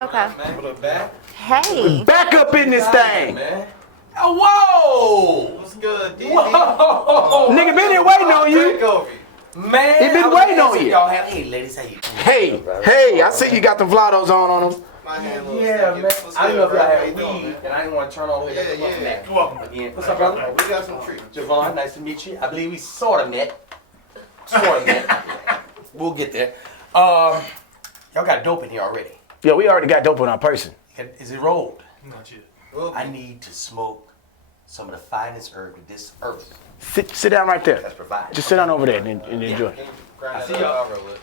Okay. Back. Hey. Back up in this thing. Man. Oh, whoa! What's good, D? Whoa! Nigga been here waiting on you. Man, He been waiting on you. Y'all have, hey, ladies, how you doing? Hey, I see you got the Vlados on them. My hand a little sticky. Man. What's I didn't know if good, y'all bro? had How you doing, weed, man? and I didn't want to turn all the way back. Yeah. You're welcome again. What's up, brother? We got some treats. Javon, nice to meet you. I believe we sort of met. We'll get there. Y'all got dope in here already. Yeah, we already got dope on our person. Is it rolled? Not yet. Well, I need to smoke some of the finest herb of this earth Sit down right there. that's provided. Just sit down over there and enjoy. grind I see that y'all. up, I'll roll it.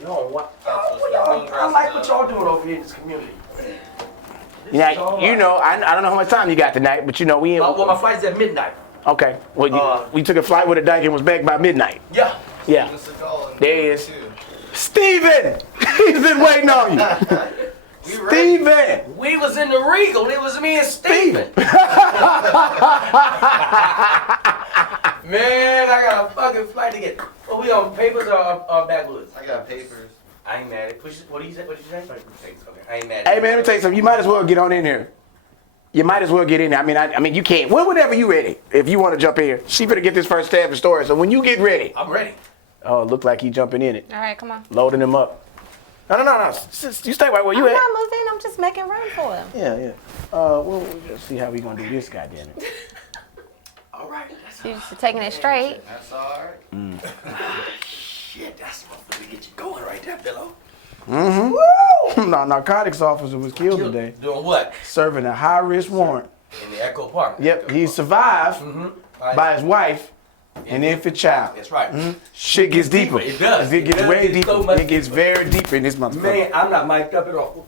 Yo, what? That's what's Y'all, good. I like what y'all doing over here in this community. Yeah, you know, I don't know how much time you got tonight, but you know we ain't. Well, my flight's at midnight. Okay, well we took a flight with a dyke and was back by midnight. Yeah. Yeah, Mr. Collins, there he is. too. Steven! He's been waiting on you. Steven! We was in the Regal. It was me and Steven. Man, I got a fucking flight to get. What we on, papers or backwoods? I got papers. I ain't mad at it. What do you say? What did you say? Okay, I ain't mad at Hey it. man, let me tell you something. You might as well get on in here. You might as well get in there. I mean, you can't. Well, whenever you ready. If you want to jump in here, she better get this first stab of story. So when you get ready, I'm ready. oh, it look like he jumping in it, All right, come on. loading him up. No. You stay right where you I'm at. not moving. I'm just making room for him. Yeah. We'll just see how we gonna do this, goddamn it. All right. That's She's just taking it straight. That's all right. shit. That's motherfucker to get you going right there, Billo. No, narcotics officer was killed today, Doing what? serving a high-risk warrant. In the Echo Park. Yep, he survived by his wife and infant child. That's right. Shit gets deeper. It does. It gets It does way get deeper. so much It gets very deep in this motherfucker. Man, I'm not mic'd up at all.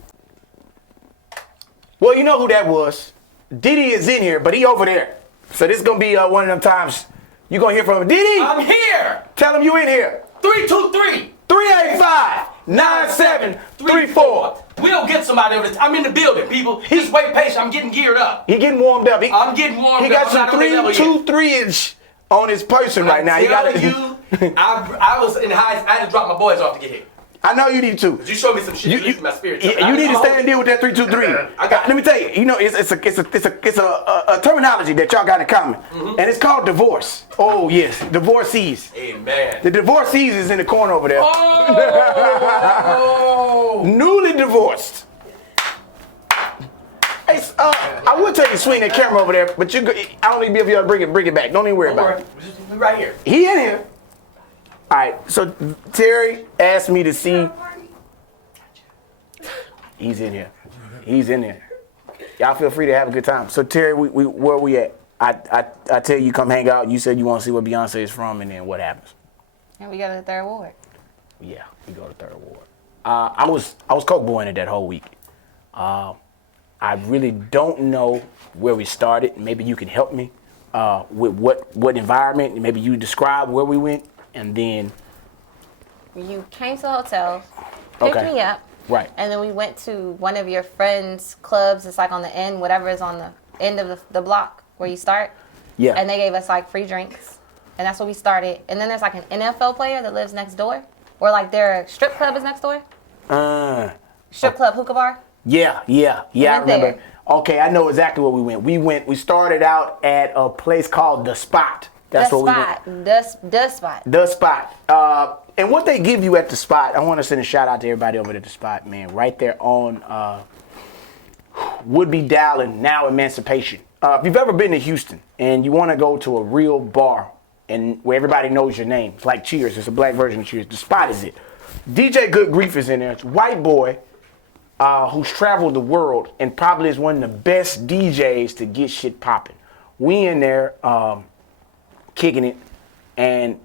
Well, you know who that was. Diddy is in here, but he over there. So this gonna be one of them times you gonna hear from him. Diddy, I'm here. tell him you in here. 323. 385-9734. We'll get somebody over there. I'm in the building, people. Just wait patient. I'm getting geared up. He getting warmed up. I'm getting warmed He up. got I'm some not on that level yet. 3-2-3 on his person right now. He got telling you, I was in the highest. I had to drop my boys off to get here. I know you need to. You showed me some shit. You lifted my spirit. You need to stay and deal with that 3-2-3. I got Let me tell you. You know, it's a terminology that y'all got in common, and it's called divorce. Oh yes, divorcees. Amen. The divorcees is in the corner over there. Oh. Newly divorced. Hey, I would tell you to swing that camera over there, but I don't need to be able to bring it back. Don't even worry about it. We right here. He in here. All right, so Terry asked me to see. He's in here. He's in there. Y'all feel free to have a good time. So Terry, we where we at? I tell you come hang out. You said you want to see where Beyonce is from, and then what happens? And we got the third ward. Yeah, we go to third ward. I was coke boying it that whole week. I really don't know where we started. Maybe you can help me with what environment. Maybe you describe where we went, and then You came to the hotel, picked Okay. me up, right. and then we went to one of your friends' clubs. It's like on the end, whatever is on the end of the block where you start. Yeah. And they gave us like free drinks. And that's where we started. And then there's like an NFL player that lives next door. Or like their strip club is next door. Strip club hookah bar. Yeah, I went remember. there. Okay, I know exactly where we went. We started out at a place called The Spot. That's the where we spot. went. The spot. The Spot. And what they give you at The Spot, I want to send a shout out to everybody over at The Spot, man. Right there on Woodby Dowling, now Emancipation. If you've ever been to Houston and you want to go to a real bar and where everybody knows your name, it's like Cheers. It's a black version of Cheers. The Spot is it. DJ Good Grief is in there. It's a white boy who's traveled the world and probably is one of the best DJs to get shit popping. We in there kicking it, and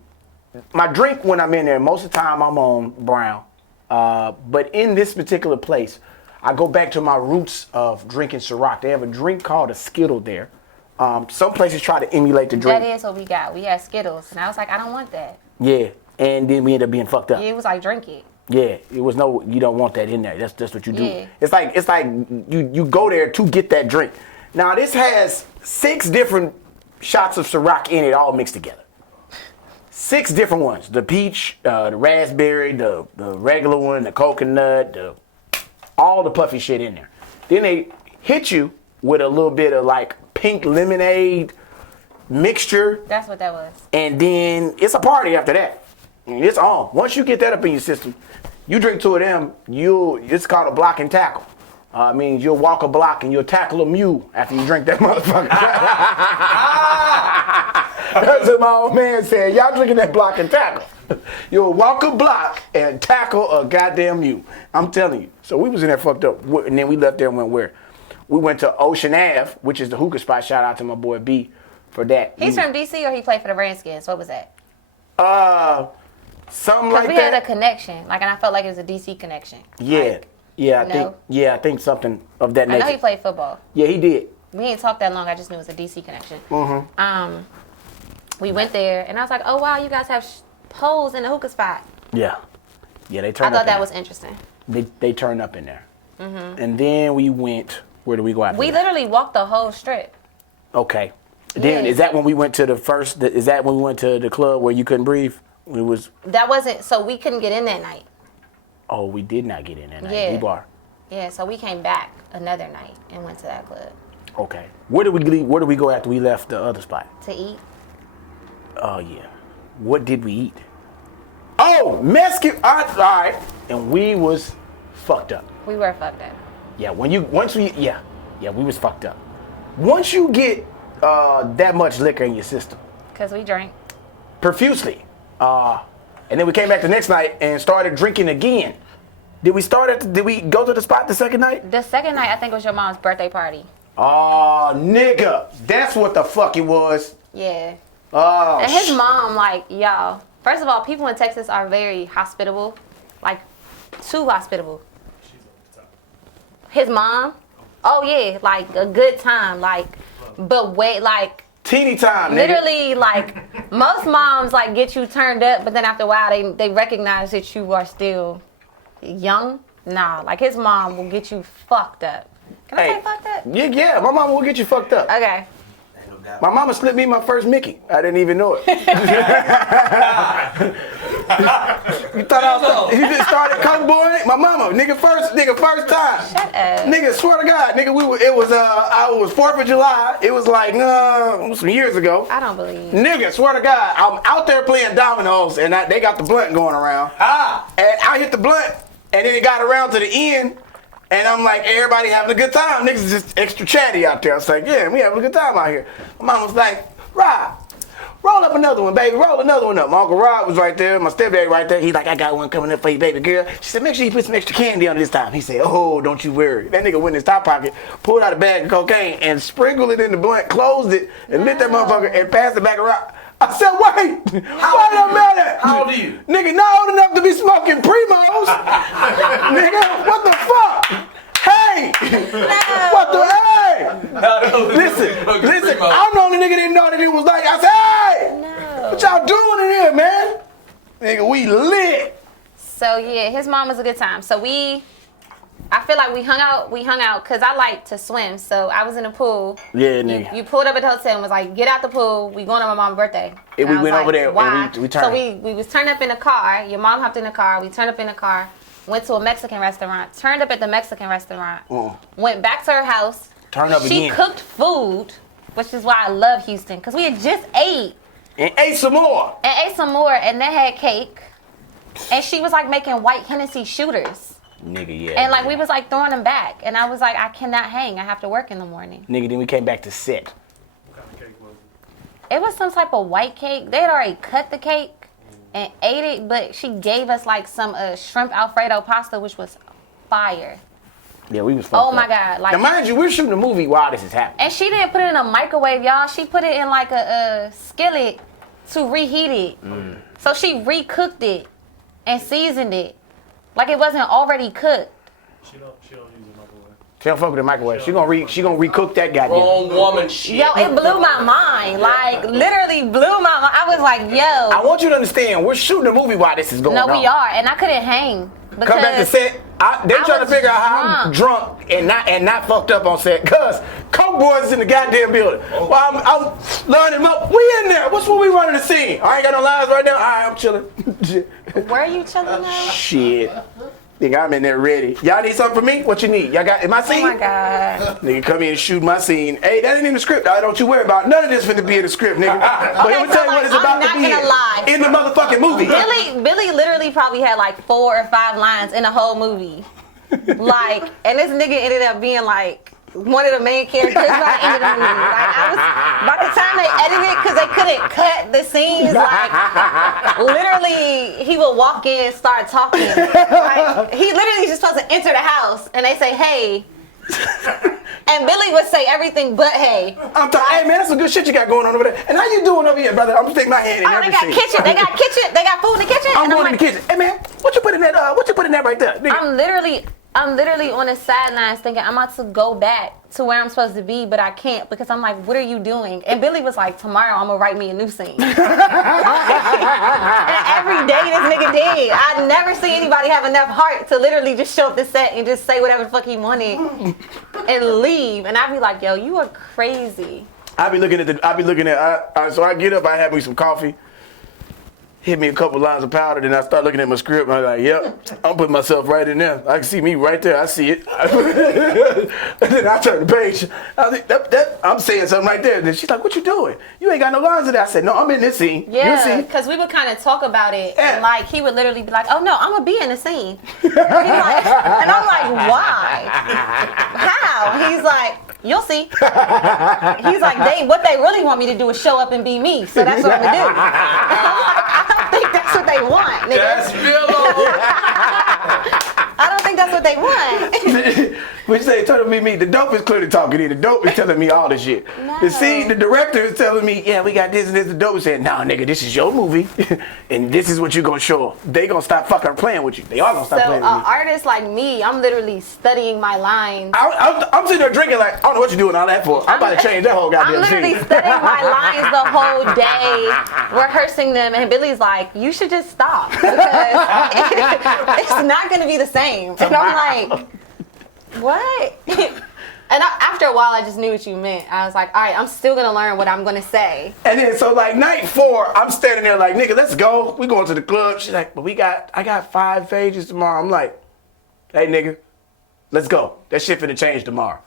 my drink when I'm in there, most of the time I'm on brown. But in this particular place, I go back to my roots of drinking Ciroc. They have a drink called a Skittle there. Some places try to emulate the drink. That is what we got. We had Skittles. And I was like, I don't want that. Yeah, and then we end up being fucked up. It was like, drink it. Yeah, it was no. You don't want that in there. That's just what you do. Yeah. It's like you go there to get that drink. Now this has 6 different shots of Ciroc in it, all mixed together. 6 different ones: the peach, the raspberry, the regular one, the coconut, all the puffy shit in there. Then they hit you with a little bit of like pink lemonade mixture. That's what that was. And then it's a party after that. It's on. Once you get that up in your system, you drink two of them, it's called a block and tackle. Means you'll walk a block and you'll tackle a mule after you drink that motherfucker. That's what my old man said. Y'all drinking that block and tackle. You'll walk a block and tackle a goddamn mule. I'm telling you. So we was in there fucked up. And then we left there and went where? We went to Ocean Ave, which is the hookah spot. Shout out to my boy B for that. He's from DC or he played for the Redskins? What was that? Something like that. Because we had a connection. Like, and I felt like it was a DC connection. Yeah. Like, I think something of that nature. I know he played football. Yeah, he did. We ain't talked that long. I just knew it was a DC connection. Mm-hmm. We went there, and I was like, oh, wow, you guys have poles in the hookah spot. Yeah. Yeah, they turned up. I thought that was interesting. They turned up in there. Mm-hmm. And then we went, where did we go after We that? literally walked the whole strip. Okay. Then Yeah. is that when we went to the club where you couldn't breathe? That wasn't, so we couldn't get in that night. Oh, we did not get in that night. Yeah. D-bar. Yeah, so we came back another night and went to that club Okay. Where did we leave? Where did we go after we left the other spot? to eat. Oh yeah. What did we eat? Oh, Mexican. All right. And we was fucked up. We were fucked up. Yeah. We was fucked up. Once you get that much liquor in your system, Because we drank. profusely, and then we came back the next night and started drinking again. Did we go to the spot the second night? The second night, I think it was your mom's birthday party. Oh, nigga. That's what the fuck it was. Yeah. Oh, And his mom, like, y'all, first of all, people in Texas are very hospitable. Like, too hospitable. His mom, oh yeah, like a good time. Like, but wait, like, teeny time, nigga. literally, like, most moms, like, get you turned up, but then after a while, they recognize that you are still young. Nah, like, his mom will get you fucked up. Can I say fucked up? Yeah, my mama will get you fucked up. Okay. My mama slipped me my first Mickey. I didn't even know it. You thought I was, you just started coke boy? My mama, nigga first time. Shut up. Nigga, swear to God, nigga, it was 4th of July. It was like, some years ago. I don't believe. Nigga, swear to God, I'm out there playing dominoes and they got the blunt going around. And I hit the blunt and then it got around to the end. And I'm like, everybody having a good time. Niggas is just extra chatty out there. I was like, yeah, we having a good time out here. My mom was like, Rob, roll up another one, baby. Roll another one up. My Uncle Rob was right there. My stepdad right there. He's like, I got one coming up for you, baby girl. She said, make sure you put some extra candy on it this time. He said, oh, don't you worry. That nigga went in his top pocket, pulled out a bag of cocaine, and sprinkled it in the blunt, closed it, and lit that motherfucker, and passed it back around. I said, wait, why am mad at? How old are you? Nigga, not old enough to be smoking Primos. Nigga, what the fuck? Hey! What the hey? Listen, I'm the only nigga that didn't know that it was like, I said, hey! No. What y'all doing in here, man? Nigga, we lit. So yeah, his mom was a good time. So I feel like we hung out because I like to swim. So I was in the pool. Yeah, nigga. You pulled up at the hotel and was like, get out the pool. We going to my mom's birthday. And we went over there why? and we turned. So we was turned up in the car. Your mom hopped in the car. We turned up in the car. Went to a Mexican restaurant. Turned up at the Mexican restaurant. Went back to her house. Turned up She again. cooked food, which is why I love Houston. Because we had just ate. And ate some more. And they had cake. And she was like making white Hennessy shooters. Nigga, yeah. And like we was like throwing them back. And I was like, I cannot hang. I have to work in the morning. Nigga, then we came back to set. It was some type of white cake. They had already cut the cake and ate it, but she gave us like some shrimp Alfredo pasta, which was fire. Yeah, we was fucked Oh up. my God. Like, now, mind you, we're shooting a movie while this is happening. and she didn't put it in a microwave, y'all. She put it in like a skillet to reheat it. So she recooked it and seasoned it like it wasn't already cooked. She don't use a microwave. She don't fuck with the microwave. She gonna recook that goddamn. Wrong woman shit. Yo, it blew my mind. Like, literally blew my mind. I was like, I yo. want you to understand, we're shooting a movie while this is going on. No, we are. And I couldn't hang. Because Come back to set. They I trying to was figure out how I'm drunk and not fucked up on set. Cause Coke Boys is in the goddamn building. While I'm lining them up. We in there. What's what we running the scene? I ain't got no lines right now. All right, I'm chilling. Where are you chilling at? Shit. Nigga, I'm in there ready. Y'all need something for me? What you need? Y'all got in my scene? Oh my God. Nigga, come in and shoot my scene. Hey, that ain't in the script. Don't you worry about it. None of this finna be in the script, nigga. But Okay, let me so, tell you like, what it's I'm about not to be gonna lie. in the motherfucking movie. Billy literally probably had like 4 or 5 lines in the whole movie. Like, and this nigga ended up being like one of the main characters by the end of the movie. Like, by the time they edited, because they couldn't cut the scenes, like, literally, he would walk in, start talking. Like, he literally just supposed to enter the house, and they say, hey. And Billy would say everything but hey. I'm talking, hey man, that's some good shit you got going on over there. And how you doing over here, brother? I'm sticking my hand in they everything. got kitchen. They got kitchen. They got food in the kitchen. I'm going in the kitchen. Hey man, what you put in that? What you put in that right there? Nigga. I'm literally on the sidelines thinking I'm about to go back to where I'm supposed to be, but I can't because I'm like, what are you doing? And Billy was like, tomorrow I'm gonna write me a new scene. And every day this nigga did. I never see anybody have enough heart to literally just show up the set and just say whatever the fuck he wanted and leave. And I'd be like, yo, you are crazy. So I get up, I have me some coffee. Hit me a couple lines of powder, then I start looking at my script, and I'm like, yep, I'm putting myself right in there. I can see me right there, I see it. And then I turn the page, I think, I'm saying something right there. And then she's like, what you doing? You ain't got no lines of that. I said, no, I'm in this scene. Yeah, because we would kind of talk about it, and like, he would literally be like, oh no, I'm gonna be in the scene. And I'm like, why? How? He's like, you'll see. He's like, what they really want me to do is show up and be me, so that's what I'm gonna do. And I'm like, I don't think that's what they want, nigga. That's I don't think that's what they want. But you say, turn to me. The dope is clearly talking in. The dope is telling me all this shit. No. The director is telling me, yeah, we got this and this. The dope is saying, nah, nigga, this is your movie. And this is what you're going to show. They going to stop fucking playing with you. They are going to stop playing with So, me. artist like me, I'm literally studying my lines. I'm sitting there drinking like, I don't know what you're doing all that for. I'm about to change that whole goddamn I'm literally scene. studying my lines the whole day, rehearsing them, and Billy's like, you should just stop because it's not going to be the same. And I'm like, what? And after a while, I just knew what you meant. I was like, all right, I'm still going to learn what I'm going to say. And then, so like night 4, I'm standing there like, nigga, let's go. We going to the club. She's like, but I got 5 pages tomorrow. I'm like, hey, nigga, let's go. That shit finna change tomorrow.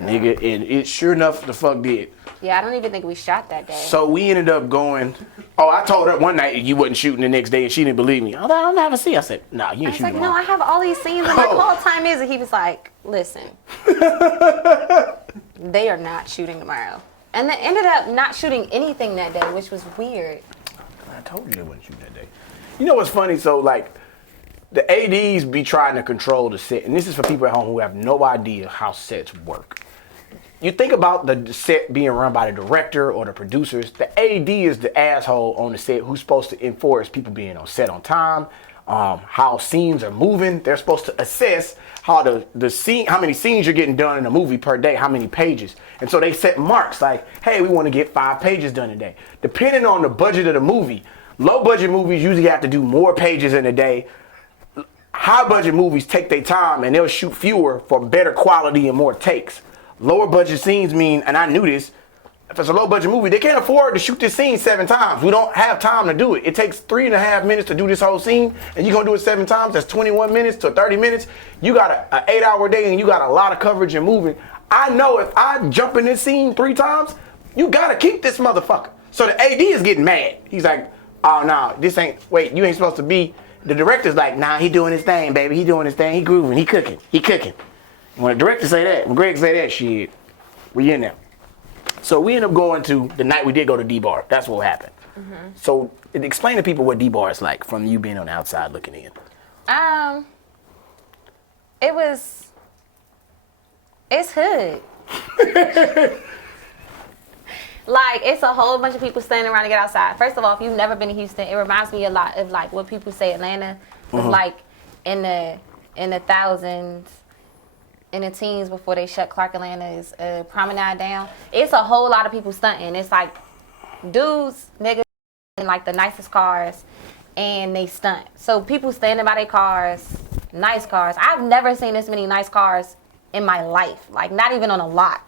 Nigga, and it sure enough the fuck did. Yeah, I don't even think we shot that day. So we ended up going, I told her one night you wasn't shooting the next day and she didn't believe me. I was like, I don't have a scene. I said, nah, you ain't I was shooting like, no, I have all these scenes and my call time is, and he was like, listen, they are not shooting tomorrow. And they ended up not shooting anything that day, which was weird. I told you they wouldn't shoot that day. You know what's funny? So like, the ADs be trying to control the set, and this is for people at home who have no idea how sets work. You think about the set being run by the director or the producers. The AD is the asshole on the set who's supposed to enforce people being on set on time, how scenes are moving. They're supposed to assess how the scene, how many scenes you're getting done in a movie per day, how many pages. And so they set marks like, hey, we want to get 5 pages done a day. Depending on the budget of the movie, low budget movies usually have to do more pages in a day. High budget movies take their time and they'll shoot fewer for better quality and more takes. Lower budget scenes mean, and I knew this, if it's a low budget movie, they can't afford to shoot this scene 7 times. We don't have time to do it. It takes 3.5 minutes to do this whole scene, and you're gonna do it 7 times. That's 21 minutes to 30 minutes. You got an 8-hour day and you got a lot of coverage and moving. I know if I jump in this scene 3 times, you gotta keep this motherfucker. So the AD is getting mad. He's like, oh no, you ain't supposed to be. The director's like, nah, he doing his thing, baby. He doing his thing. He grooving. He cooking. When the director say that, when Greg say that shit, we in there. So we end up going to, the night we did go to D-Bar. That's what happened. Mm-hmm. So explain to people what D-Bar is like from you being on the outside looking in. It's hood. Like, it's a whole bunch of people standing around to get outside. First of all, if you've never been to Houston, it reminds me a lot of like what people say Atlanta was like in the thousands, in the teens before they shut Clark Atlanta's promenade down. It's a whole lot of people stunting. It's like dudes, niggas in like the nicest cars, and they stunt. So people standing by their cars, nice cars. I've never seen this many nice cars in my life. Like, not even on a lot.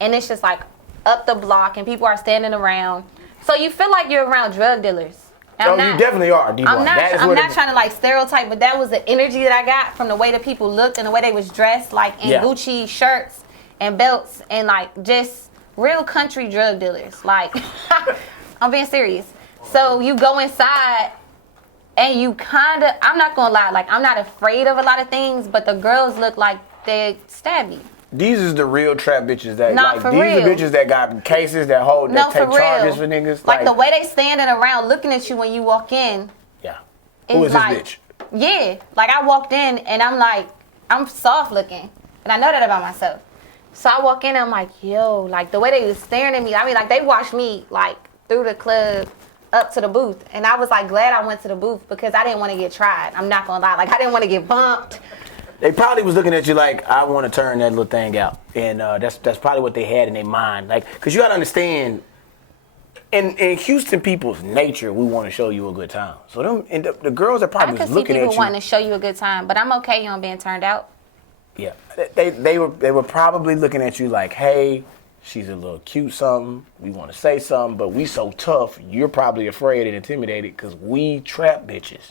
And it's just like up the block and people are standing around. So you feel like you're around drug dealers. You definitely are, D-Boy. I'm not trying to like stereotype, but that was the energy that I got from the way that people looked and the way they was dressed, like in Gucci shirts and belts and like just real country drug dealers. Like, I'm being serious. So you go inside and you kinda, I'm not gonna lie, like I'm not afraid of a lot of things, but the girls look like they stab you. These is the real trap bitches that Not for these real. are bitches that got cases that take charges for niggas. Like the way they standing around looking at you when you walk in. Yeah. Who is like, this bitch? Yeah. Like I walked in and I'm like, I'm soft looking. And I know that about myself. So I walk in and I'm like, yo, like the way they was staring at me, I mean like they watched me like through the club up to the booth. And I was like glad I went to the booth because I didn't want to get tried. I'm not gonna lie. Like I didn't want to get bumped. They probably was looking at you like, I want to turn that little thing out. And that's probably what they had in their mind. Like, because you got to understand, in Houston people's nature, we want to show you a good time. So them and the girls that probably was looking at you. I could see people wanting to show you a good time, but I'm okay on being turned out. Yeah. They were probably looking at you like, hey, she's a little cute something. We want to say something, but we so tough, you're probably afraid and intimidated because we trap bitches.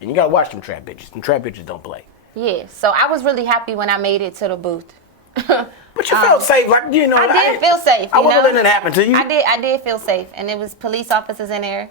And you got to watch them trap bitches. Them trap bitches don't play. Yeah, so I was really happy when I made it to the booth. But you felt safe, like, you know. I did feel safe. I wasn't letting it happen to you. I did feel safe, and it was police officers in there.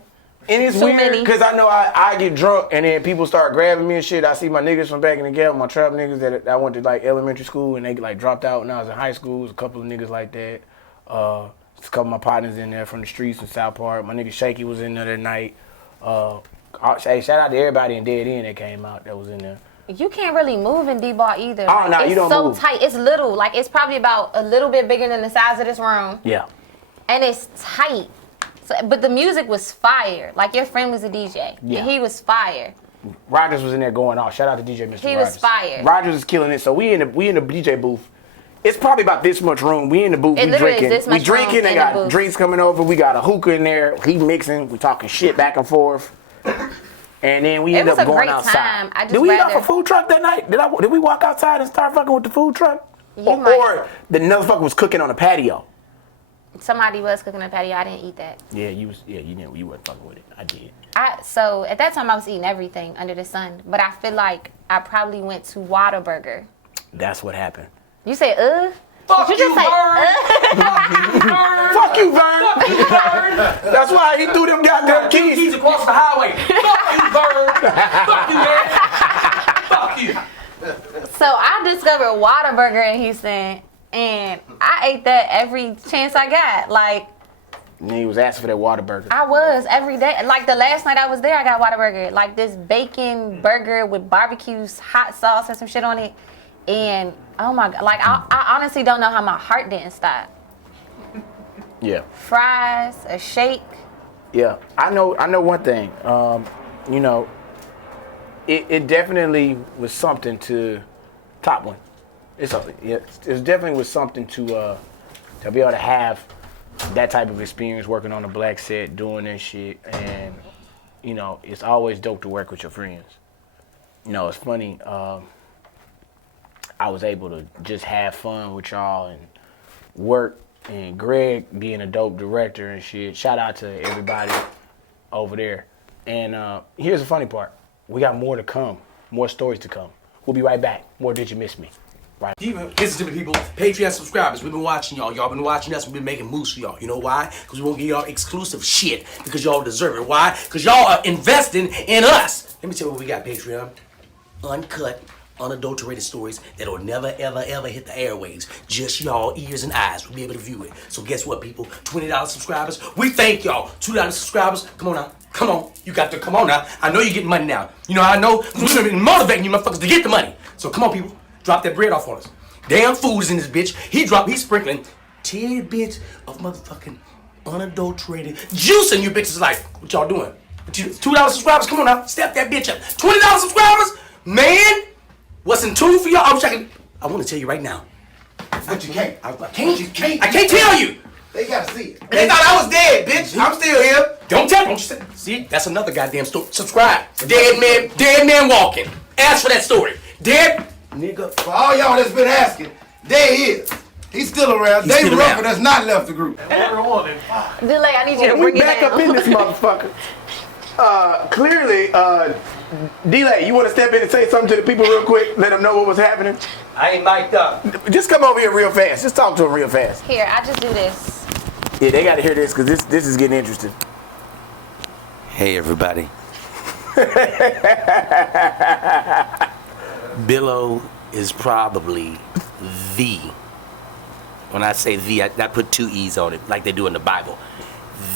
And it's weird because I know I get drunk and then people start grabbing me and shit. I see my niggas from back in the ghetto, my trap niggas that I went to like elementary school and they like dropped out when I was in high school. There's a couple of niggas like that. There's a couple of my partners in there from the streets in South Park. My nigga Shaky was in there that night. Hey, shout out to everybody in Dead End that came out that was in there. You can't really move in D-Bar either. Oh, no, you don't move. It's so tight. It's little. Like, it's probably about a little bit bigger than the size of this room. Yeah. And it's tight. So, but the music was fire. Like, your friend was a DJ. Yeah. And he was fire. Rogers was in there going off. Shout out to DJ Mr. Rogers. He was fire. Rogers is killing it. So we in the DJ booth. It's probably about this much room. We in the booth. It We drinking. Is this much we drinking. room They in got the booth. drinks coming over. We got a hookah in there. He mixing. We talking shit back and forth. And then we end up going outside. Time. I just Did we eat off a food truck that night? Did we walk outside and start fucking with the food truck? Or the motherfucker was cooking on the patio? Somebody was cooking on the patio. I didn't eat that. Yeah, you wasn't fucking with it. I did. So at that time I was eating everything under the sun. But I feel like I probably went to Whataburger. That's what happened. You say Fuck Did you, you just say Vern. Fuck you, Vern. Fuck you, Vern. That's why he threw them goddamn keys. Keys across the highway. Fuck you, Vern. Fuck you. So I discovered Whataburger in Houston, and I ate that every chance I got. Like, And he was asking for that Whataburger. I was every day. Like the last night I was there, I got Whataburger. Like this bacon burger with barbecue hot sauce and some shit on it. And oh my God, like I honestly don't know how my heart didn't stop. Yeah. Fries, a shake. Yeah, I know one thing. You know, it definitely was something to top one. It's definitely was something to be able to have that type of experience working on a black set, doing that shit, and you know, it's always dope to work with your friends. You know, it's funny. I was able to just have fun with y'all and work, and Greg being a dope director and shit. Shout out to everybody over there. And here's the funny part. We got more to come, more stories to come. We'll be right back. More Did You Miss Me? Right. Listen to me, people. Patreon subscribers, we've been watching y'all. Y'all been watching us. We've been making moves for y'all. You know why? Because we won't give y'all exclusive shit because y'all deserve it. Why? Because y'all are investing in us. Let me tell you what we got, Patreon. Uncut, unadulterated stories that'll never, ever, ever hit the airwaves. Just y'all ears and eyes will be able to view it. So guess what, people? $20 subscribers. We thank y'all. $2 subscribers. Come on now. Come on. You got to come on now. I know you're getting money now. You know I know. We've been motivating you motherfuckers to get the money. So come on, people. Drop that bread off on us. Damn food is in this bitch. He's sprinkling tidbits of motherfucking unadulterated juice in you bitches. Like, what y'all doing? $2 subscribers? Come on now. Step that bitch up. $20 subscribers? Man, what's in tune for y'all? I want to tell you right now. But you can't. I can't tell you. They gotta see it. They thought I was dead, bitch. I'm still here. Don't you say. See, that's another goddamn story. Subscribe. Dead man walking. Ask for that story. Dead nigga. For all y'all that's been asking, there he is. He's still around. He's Dave still Rucker around. has not left the group. And we're on in 5. Delay, I need you to We bring it back up down. in this motherfucker. Clearly, D-Lay, you want to step in and say something to the people real quick? Let them know what was happening? I ain't mic'd up. Just come over here real fast. Just talk to them real fast. Here, I just do this. Yeah, they got to hear this because this is getting interesting. Hey, everybody. Billo is probably the, when I say the, I put 2 E's on it, like they do in the Bible.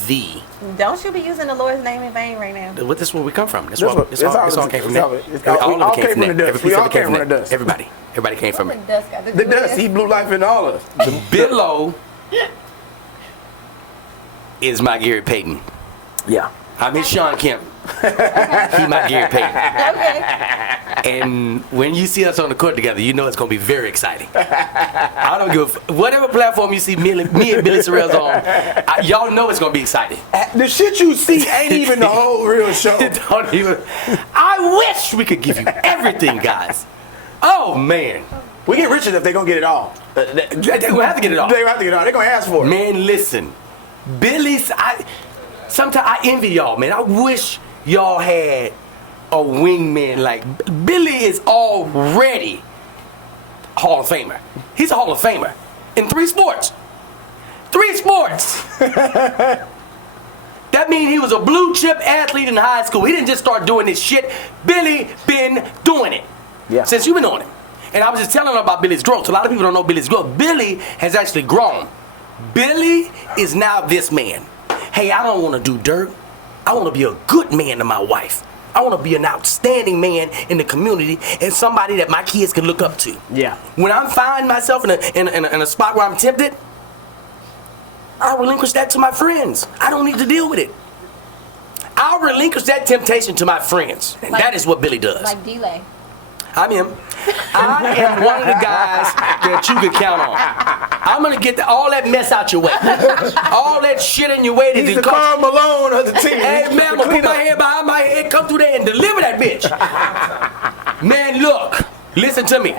The. Don't you be using the Lord's name in vain right now. Well, that's where we come from. That's This all, one- it's all, it's it's all all- came from it's that. all- it's All all- of we all it came came from from the that. dust. Every We piece all of it came came from from the that. dust. Everybody came from it. The dust got to do The dust, with he it. blew life into all of us. Billo is my Gary Payton. Yeah. I'm his Sean Kemp. He my Gary Payton. Okay. And when you see us on the court together, you know it's gonna be very exciting. I don't give whatever platform you see me and Billy Sorrell's on, y'all know it's gonna be exciting. The shit you see ain't even the whole real show. Don't even. I wish we could give you everything, guys. Oh man, We get rich enough, they gonna get it all. they gonna have to get it all. They have to get it all. They gonna ask for it. Man, listen, sometimes I envy y'all, man. I wish y'all had a wingman like Billy is already Hall of Famer. He's a Hall of Famer in 3 sports. 3 sports. That means he was a blue chip athlete in high school. He didn't just start doing this shit. Billy been doing it since you've been doing it. And I was just telling them about Billy's growth. A lot of people don't know Billy's growth. Billy has actually grown. Billy is now this man. Hey, I don't want to do dirt. I want to be a good man to my wife. I want to be an outstanding man in the community and somebody that my kids can look up to. Yeah. When I find myself in a spot where I'm tempted, I'll relinquish that to my friends. I don't need to deal with it. I'll relinquish that temptation to my friends. And that is what Billy does. Like delay. I'm him. I am one of the guys that you can count on. I'm gonna get all that mess out your way. All that shit in your way. He's the Karl Malone of the team. Hey man, I'm gonna put my hand behind my head, come through there and deliver that bitch. Man, look, listen to me.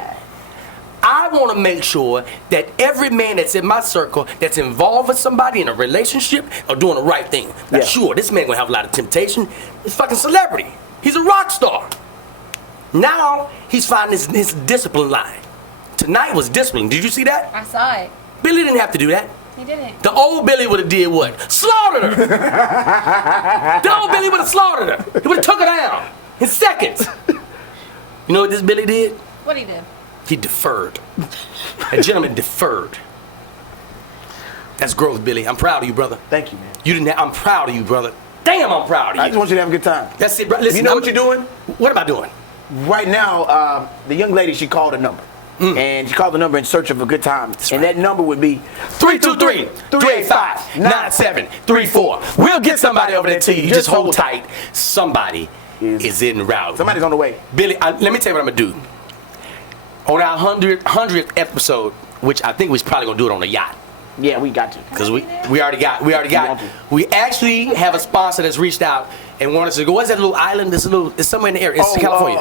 I want to make sure that every man that's in my circle that's involved with somebody in a relationship are doing the right thing. Now, sure, this man gonna have a lot of temptation. He's a fucking celebrity. He's a rock star. Now he's finding his discipline line. Tonight was discipline. Did you see that? I saw it. Billy didn't have to do that. He didn't. The old Billy would have did what? Slaughtered her. The old Billy would have slaughtered her. He would have took her down in seconds. You know what this Billy did? What he did? He deferred. A gentleman deferred. That's growth, Billy. I'm proud of you, brother. Thank you, man. You didn't. I'm proud of you, brother. Damn, I'm proud of you. I just want you to have a good time. That's it, bro. Listen, You know what you're doing? What am I doing? Right now, the young lady, she called a number. And she called the number in search of a good time. And that number would be 323-385-9734. We'll get somebody over there to you. You just hold tight. Somebody is en route. Somebody's on the way. Billy, let me tell you what I'm going to do. On our 100th episode, which I think we're probably going to do it on a yacht. Yeah, we got to. Because we already got. We actually have a sponsor that's reached out and wanted us to go. What's that little island? It's somewhere in the area. It's California.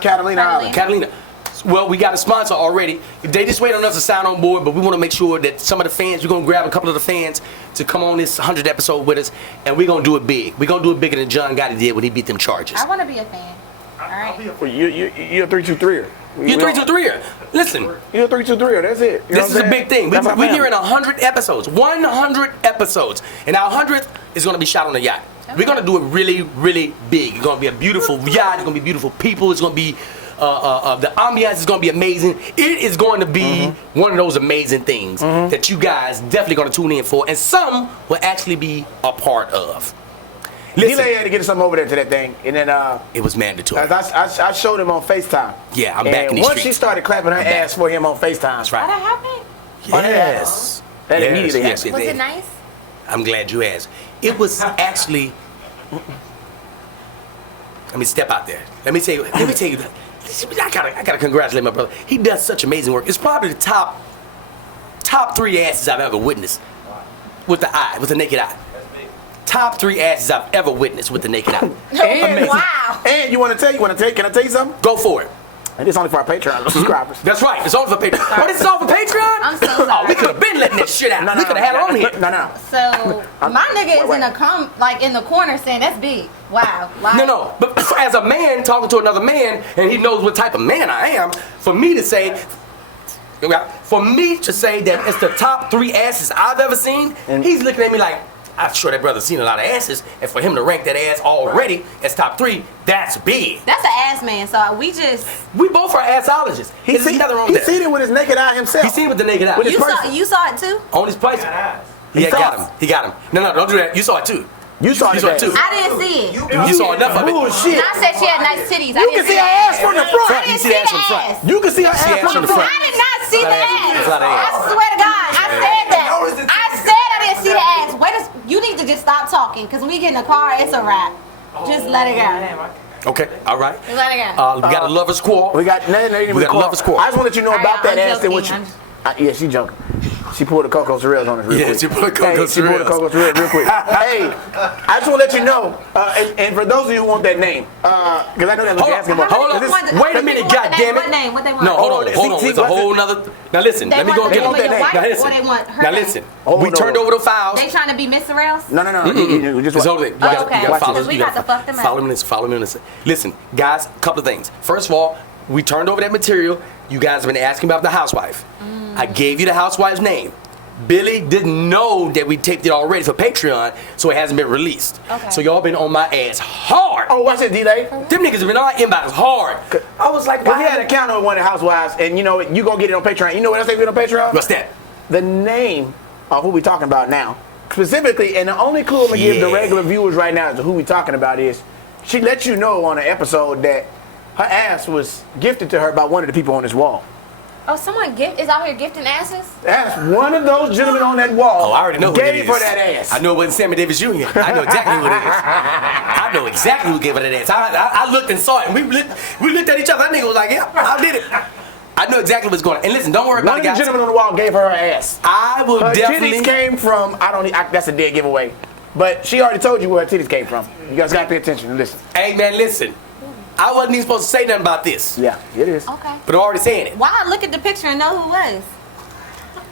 Catalina Island. Catalina. Well, we got a sponsor already. They just wait on us to sign on board, but we want to make sure that some of the fans, we're going to grab a couple of the fans to come on this 100th episode with us, and we're going to do it big. We're going to do it bigger than John Gotti did when he beat them Chargers. I want to be a fan. All right. You're a 323er. You're 323er. Listen. You're a 323er. That's it. You know This is what a I'm big thing. saying? We're nearing 100 episodes. 100 episodes. And our 100th is going to be shot on a yacht. Okay. We're going to do it really, really big. It's going to be a beautiful yacht. It's going to be beautiful people. It's going to be, the ambiance is going to be amazing. It is going to be one of those amazing things that you guys definitely going to tune in for. And some will actually be a part of. Listen, He had to get something over there to that thing. And then it was mandatory. I showed him on FaceTime. Yeah, I'm back in the once streets. she started clapping her ass for him on FaceTime. That's How right. that happened? Yes. That immediately yes, happened. Was it nice? I'm glad you asked. It was actually. Let me step out there. Let me tell you. I gotta congratulate my brother. He does such amazing work. It's probably the top 3 asses I've ever witnessed with the naked eye. Top 3 asses I've ever witnessed with the naked eye. And, Wow. And can I tell you something? Go for it. And it's only for our Patreon subscribers. That's right. It's all for Patreon. What is this all for Patreon? I'm so sorry. Oh, we could have been letting this shit out. We could have had it on here. No. So my nigga is in the corner saying that's big. Wow. Like, No. But as a man talking to another man, and he knows what type of man I am, for me to say that it's the top 3 asses I've ever seen, he's looking at me like, I'm sure that brother's seen a lot of asses, and for him to rank that ass already as top 3, that's big. That's an ass man. So we both are assologists. There's nothing wrong with that. He seen it with his naked eye himself. He seen it with the naked eye. you saw it too? On his place. He got him. No, don't do that. You saw it too. You saw it too. I didn't see it. You saw enough of it. Bullshit. I said she had nice titties. You can see her ass from the front. I didn't see the ass. You can see her ass from the front. I did not see the ass. It's a lot of ass. I swear to God, I said that. I said I didn't see the ass. You need to just stop talking, because when we get in the car, it's a wrap. Just let it go. Okay, all right. Just let it go. We got a lover's quarrel. We got a lover's quarrel. I just want to let you know about that ass. Yeah, she joking. She pulled the Coco Sorrells on us real quick. Yeah, she pulled the Coco Sorrells. She pulled the Coco Sorrells real quick. Hey, I just want to let you know, and for those of you who want that name, because I know that's what you're asking about. Hold on. Wait a minute, goddammit. What name? What they want? No, hold on. It's a whole nother. Now listen, let me go get on that name. Now listen. We turned over the files. They trying to be Miss Sorrells? No. Just hold it. You gotta follow us. We got to fuck them up. Follow me on this. Listen, guys, a couple of things. First of all, we turned over that material. You guys have been asking about the housewife. I gave you the housewife's name. Billy didn't know that we taped it already for Patreon, so it hasn't been released. Okay. So y'all been on my ass hard. Oh, what's it, D-Day? Them niggas have been on my inbox hard. I was like, why? We had an account with one of the housewives, and you gonna get it on Patreon. You know what else they get on Patreon? What's that? The name of who we talking about now. Specifically, and the only clue I'm gonna give the regular viewers right now as to who we talking about is, she let you know on an episode that her ass was gifted to her by one of the people on this wall. Oh, someone is out here gifting asses? That's one of those gentlemen on that wall. Oh, I already know who it is. Gave her that ass. I know it wasn't Sammy Davis Jr. I know exactly who it is. I know exactly who gave her that ass. I looked and saw it, and we looked at each other. That nigga was like, yeah, I did it. I know exactly what's going on. And listen, don't worry about it, guys. One of the gentlemen on the wall gave her ass. I will her definitely. Her titties came from, that's a dead giveaway. But she already told you where her titties came from. You guys gotta pay attention and listen. Hey, man, listen. I wasn't even supposed to say nothing about this. Yeah, it is. Okay. But I'm already saying it. Why look at the picture and know who it was?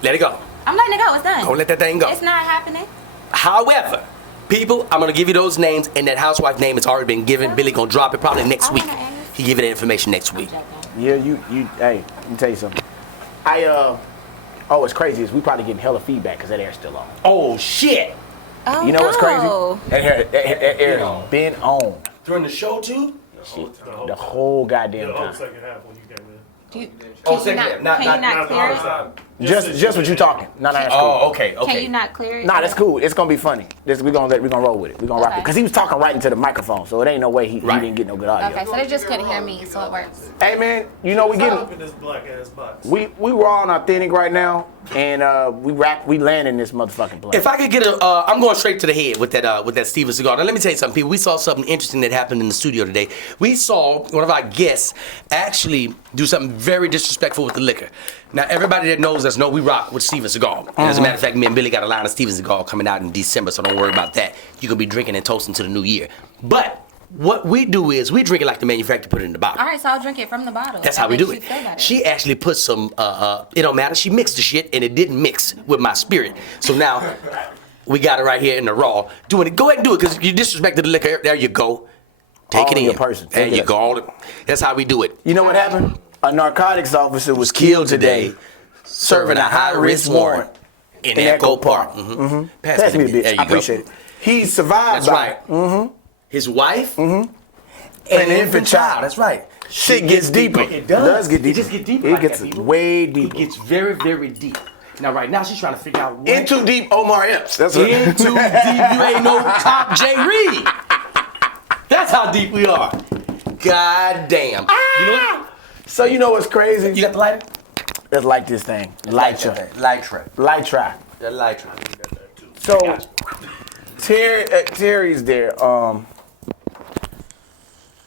Let it go. I'm letting it go. It's done. Don't let that thing go. It's not happening. However, people, I'm gonna give you those names, and that housewife name has already been given. Billy gonna drop it probably next week. He give you that information next week. Yeah, hey, let me tell you something. What's crazy is we probably getting hella feedback because that air's still on. Oh, shit. Oh, you know what's crazy? That air has been on. During the show, too? The whole goddamn The time. whole second half when you came in. Can you not clear it? Just what you talking. No, that's cool. Oh, okay. Can you not clear it? Nah, that's cool. It's gonna be funny. We're gonna roll with it. We're gonna rock it. Because he was talking right into the microphone, so it ain't no way he didn't get no good audio. Okay, so they just couldn't hear me, so it works. Hey man, we Open this black ass box. we raw and authentic right now, and we land in this motherfucking place. If I could get I'm going straight to the head with that Steven cigar. Now let me tell you something, people. We saw something interesting that happened in the studio today. We saw one of our guests actually do something very disrespectful with the liquor. Now everybody that knows us know we rock with Steven Seagal. And as a matter of fact, me and Billy got a line of Steven Seagal coming out in December, so don't worry about that. You can be drinking and toasting to the new year. But what we do is we drink it like the manufacturer put it in the bottle. All right, so I'll drink it from the bottle. That's how we do it. She actually put some, it don't matter, she mixed the shit and it didn't mix with my spirit. So now we got it right here in the raw. Doing it. Go ahead and do it because you disrespected the liquor. There you go. Take it in. Your person. There you go. That's how we do it. You know what happened? A narcotics officer was killed today, serving a high-risk warrant in Echo Park. Pass me the bitch. I appreciate it. He survived. That's right. His wife and an infant child. That's right. Shit gets deeper. It does get deeper. It just gets deeper. It gets way deeper. It gets very, very deep. Now, right now, she's trying to figure out. In too deep, Omar Epps. That's what. In too deep, you ain't no cop, Jay Reed. That's how deep we are. God damn. You know what? So you know what's crazy? You got the lighter? Let's light this thing. Lightra. Lightra. The lighter. So Terry's there.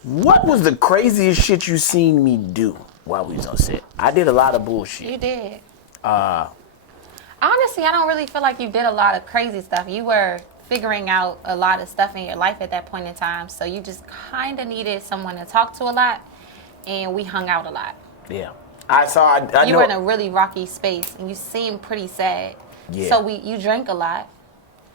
What was the craziest shit you seen me do while we was on set? I did a lot of bullshit. You did. Honestly, I don't really feel like you did a lot of crazy stuff. You were figuring out a lot of stuff in your life at that point in time, so you just kind of needed someone to talk to a lot. and we hung out a lot. Yeah. I You know. were in a really rocky space, and you seemed pretty sad. Yeah. So you drank a lot.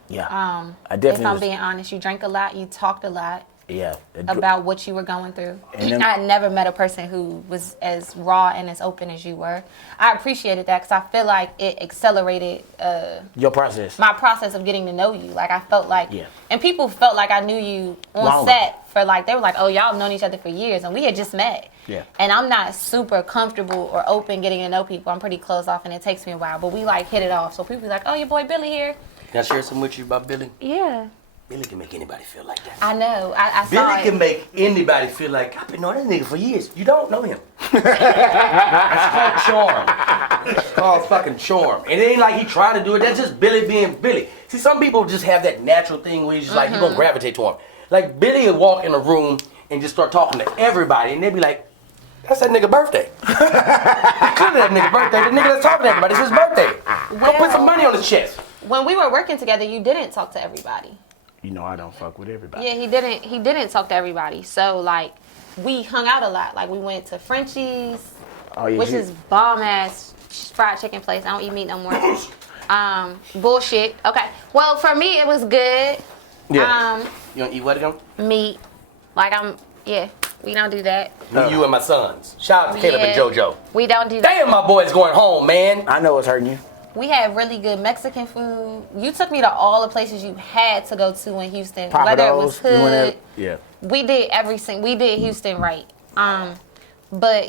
Yeah. I If definitely I'm was- being honest, you drank a lot. You talked a lot Yeah. about what you were going through. And then- I had never met a person who was as raw and as open as you were. I appreciated that because I feel like it accelerated Your process. my process of getting to know you. Like I felt like, Yeah. and people felt like I knew you on Longer. set for like, they were like, oh, y'all have known each other for years, and we had just met. Yeah. And I'm not super comfortable or open getting to know people. I'm pretty closed off, and it takes me a while. But we like hit it off. So people be like, oh, your boy Billy here. Can I share something with you about Billy? Yeah. Billy can make anybody feel like that. I know. I saw Billy it. can make anybody feel like, I've been knowing this nigga for years. You don't know him. That's called charm. It's called fucking charm. And it ain't like he trying to do it. That's just Billy being Billy. See, some people just have that natural thing where he's just like, you gonna gravitate to him. Like, Billy would walk in a room and just start talking to everybody, and they'd be like, that's that nigga birthday. It's clearly that nigga birthday. The nigga that's talking to everybody, it's his birthday. Go put some money on his chest. When we were working together, you didn't talk to everybody. You know I don't fuck with everybody. Yeah, he didn't talk to everybody. So like we hung out a lot. Like we went to Frenchie's, Oh, yeah, which you- is bomb ass fried chicken place. I don't eat meat no more. Bullshit. Okay. Well, for me it was good. Yeah. You don't eat what again? Meat. Like we don't do that. You and my sons. Shout out to Caleb and Yeah. JoJo. We don't do that. Damn, my boy's going home, man. I know it's hurting you. We had really good Mexican food. You took me to all the places you had to go to in Houston. Whether it was Papados, you went hood. there- Yeah. We did everything. We did Houston right. But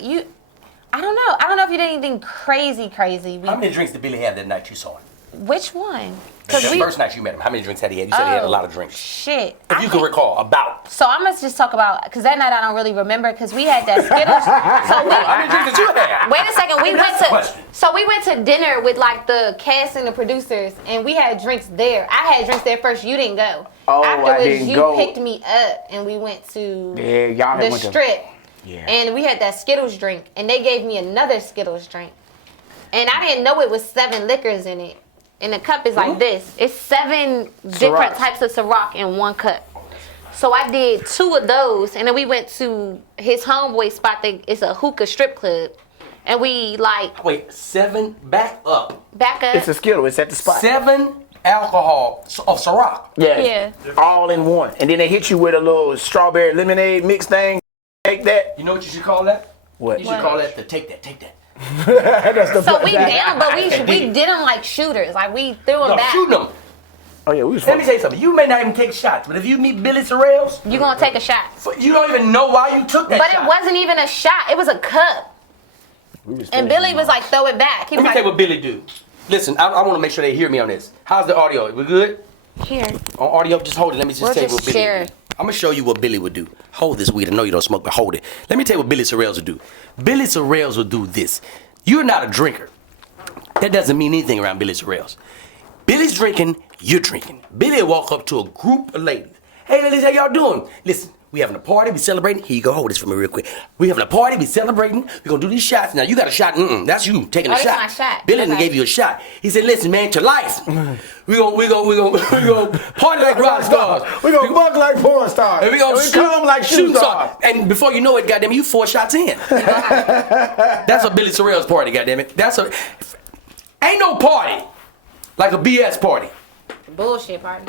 I don't know. I don't know if you did anything crazy. How many drinks did Billy have that night you saw him? Which one? The first night you met him, how many drinks had he had? You said he had a lot of drinks. Shit. If you can recall, about. So I must just talk about, because that night I don't really remember, because we had that Skittles. How many drinks did you have? Wait a second. That's the question. So we went to dinner with like the cast and the producers, and we had drinks there. I had drinks there first. You didn't go. Oh, Afterwards, I didn't you go. picked me up, and we went to Yeah, y'all had the went to- strip. Yeah. And we had that Skittles drink, and they gave me another Skittles drink. And I didn't know it was 7 liquors in it. And the cup is like this. It's 7 different Ciroc. types of Ciroc in one cup. So I did 2 of those, and then we went to his homeboy spot. It's a hookah strip club. And we like Wait, 7, back up. back up. It's a Skittle. It's at the spot. 7 alcohol of Ciroc. Yeah. Yeah. All in one. And then they hit you with a little strawberry lemonade mix thing. Take that. You know what you should call that? What? You should call that the take that. That's the So we down, but we did them like shooters. Like we threw them No, back. shoot them. Oh yeah, we was Let me fucking. tell you something. You may not even take shots, but if you meet Billy Sorrells, You gonna take a shot. you don't even know why you took that But shot. it wasn't even a shot. It was a cup. We was And finishing Billy was them. like, throw it back. He Let was me tell you like, what Billy do. Listen, I want to make sure they hear me on this. How's the audio? We good? here. On audio, just hold it. Let me just We'll tell you just what Billy share would it. do. I'm going to show you what Billy would do. Hold this weed. I know you don't smoke, but hold it. Let me tell you what Billy Sorrells would do. Billy Sorrells would do this. You're not a drinker. That doesn't mean anything around Billy Sorrells. Billy's drinking, you're drinking. Billy will walk up to a group of ladies. Hey, ladies, how y'all doing? Listen, we having a party, we celebrating. Here you go, hold this for me real quick. We having a party, we celebrating. We gonna do these shots. Now, you got a shot. That's you taking a Oh, this shot. my shot. Billy done Okay. gave you a shot. He said, listen, man, to life. We gonna party like rock stars. We gonna fuck like porn stars. And we gonna come like shoot stars. And before you know it, goddamn, you 4 shots in. That's a Billy Sorrell's party, goddamn it. Ain't no party like a BS party. Bullshit party.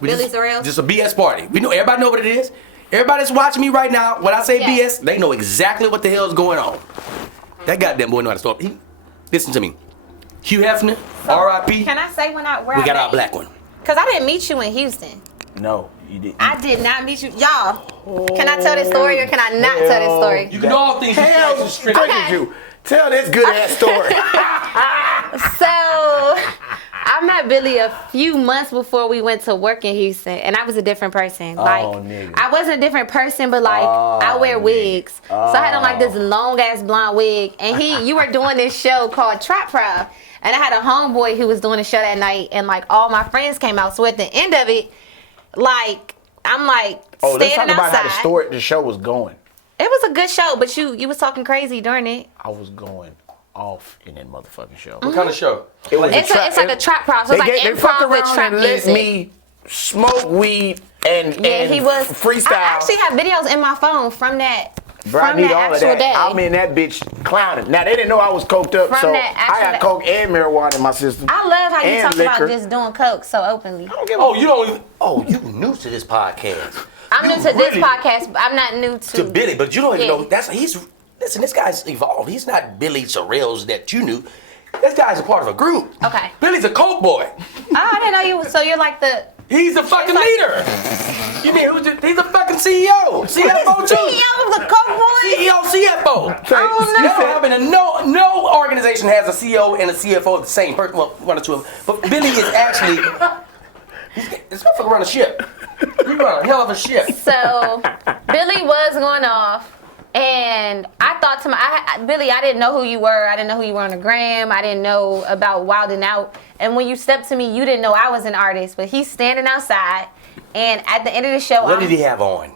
We Billy just- Sorrell's? Just a BS party. We know everybody know what it is. Everybody that's watching me right now, when I say Yeah. BS, they know exactly what the hell is going on. That goddamn boy know how to stop. Listen to me. Hugh Hefner, R.I.P. Can I say where We got I our black one. Because I didn't meet you in Houston. No, you didn't. I did not meet you. Y'all, can I tell this story or can I not tell this story? You can do all things. Hell, you straight. look at you. Tell this good ass story. So, I met Billy a few months before we went to work in Houston, and I was a different person. nigga. I wasn't a different person, but I wear wigs. So I had on like this long ass blonde wig, and you were doing this show called Trap Pride, and I had a homeboy who was doing a show that night, and like all my friends came out. So at the end of it, like I'm like Oh, let's talk standing about outside. how the show was going. It was a good show, but you was talking crazy during it. I was going off in that motherfucking show. What kind of show? It was It's like a trap prop. So it's like they fucked improv with around trap and let music. me smoke weed and Yeah, he was freestyle. I actually have videos in my phone from that Bro, I From need that all of actual that. day. I'm in that bitch clowning. Now, they didn't know I was coked up, From so that I actual got day. coke and marijuana in my system. I love how you And talk liquor. about just doing coke so openly. Oh, you don't even. Oh, you new to this podcast. I'm You new to this really- podcast. But I'm not new To Billy, but you don't even Yeah. know. Listen, this guy's evolved. He's not Billy Sorrells that you knew. This guy's a part of a group. Okay. Billy's a coke boy. Oh, I didn't know you. So you're like the He's the fucking like- leader. You mean he's the fucking CEO. CFO too. CEO of the coke boys. CEO, CFO. I don't know. No organization has a CEO and a CFO the same person. Well, one or two of them. But Billy is actually. This motherfucker run a ship. He run a hell of a ship. So Billy was going off, and I thought to Billy, I didn't know who you were. I didn't know who you were on the gram. I didn't know about Wildin' Out. And when you stepped to me, you didn't know I was an artist. But he's standing outside, and at the end of the show, What did he have on?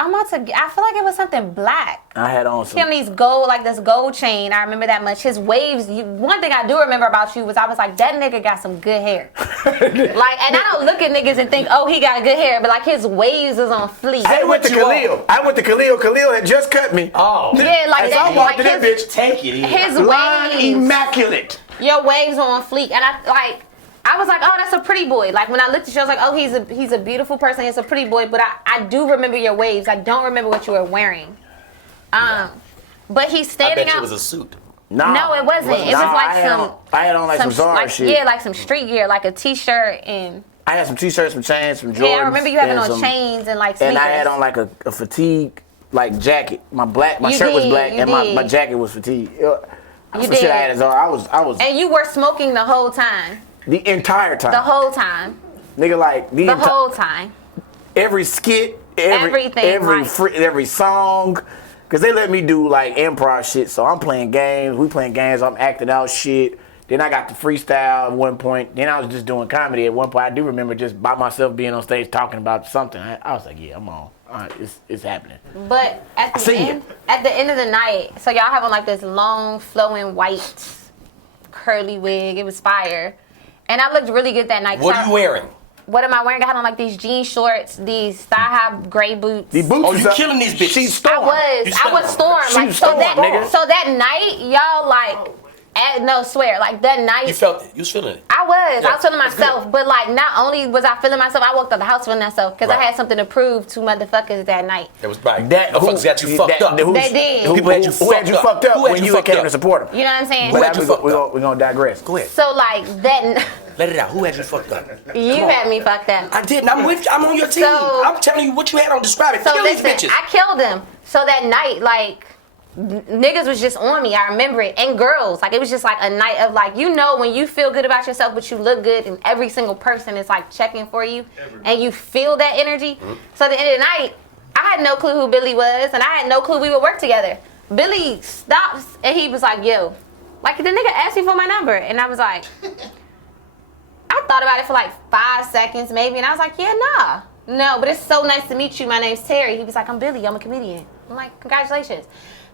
I'm about to. I feel like it was something black. I had on He had some. these gold, like this gold chain. I remember that much. His waves. One thing I do remember about you was I was like, that nigga got some good hair. Like, and I don't look at niggas and think, oh, he got good hair, but like his waves is on fleek. I went to Khalil. Khalil had just cut me. Oh. Yeah, like As that. I walked Like in that his, bitch, Take it easy. his line waves. immaculate. Your waves on fleek, and I was like, oh, that's a pretty boy. Like when I looked at you, I was like, oh, he's a beautiful person. He's a pretty boy. But I do remember your waves. I don't remember what you were wearing. But he's I standing bet you out. it was a suit. Nah, No, it wasn't. It was like I had on like some Zara like, shit. yeah, like some street gear, like a t-shirt and I had some t-shirts, some chains, some Jordans. yeah. I remember you having and on some- chains and like sneakers. And I had on like a fatigue like jacket. My You shirt was did, black you and my did. jacket was fatigue. Some did. shit I had is all. I was And you were smoking the whole time. the entire time. The whole time. Nigga, like The whole time. every skit, Everything, every song. Cause they let me do like improv shit, so I'm playing games. We playing games. I'm acting out shit. Then I got the freestyle at one point. Then I was just doing comedy at one point. I do remember just by myself being on stage talking about something. I was like, yeah, I'm on. All right, it's happening. But at the end of the night, so y'all have on like this long flowing white curly wig. It was fire. And I looked really good that night. What are you wearing? What am I wearing? I had on like these jean shorts, these thigh-high gray boots. The boots Oh, is you up. killing these bitches. She's storm. I was storm. She Like was so storm, nigga. so that night, y'all like, no swear, like that night. You felt it. You was feeling it. I was Yeah, feeling that's myself, but like not only was I feeling myself, I walked out the house feeling myself because I Right. had something to prove to motherfuckers that night. That was right. That Motherfuckers got you fucked up. They did. Who had you fucked up Who had when you you fucked came up? to support him? You know what I'm saying? But had you fucked up? we're gonna digress. Go ahead. So like that, Let it out. Who had you fucked up? you Come on. had me fucked up. I didn't. I'm with you. I'm on your team. So- I'm telling you what you had on. Describe it. So Kill these listen, bitches. I killed him. So that night, like, niggas was just on me. I remember it. And girls. Like, it was just like a night of like, you know, when you feel good about yourself, but you look good, and every single person is like checking for you, and you feel that energy. Mm-hmm. So at the end of the night, I had no clue who Billy was, and I had no clue we would work together. Billy stops, and he was like, yo. Like, the nigga asked me for my number, and I was like, I thought about it for like 5 seconds maybe, and I was like, yeah, nah. No, but it's so nice to meet you. My name's Terry. He was like, I'm Billy. I'm a comedian. I'm like, congratulations.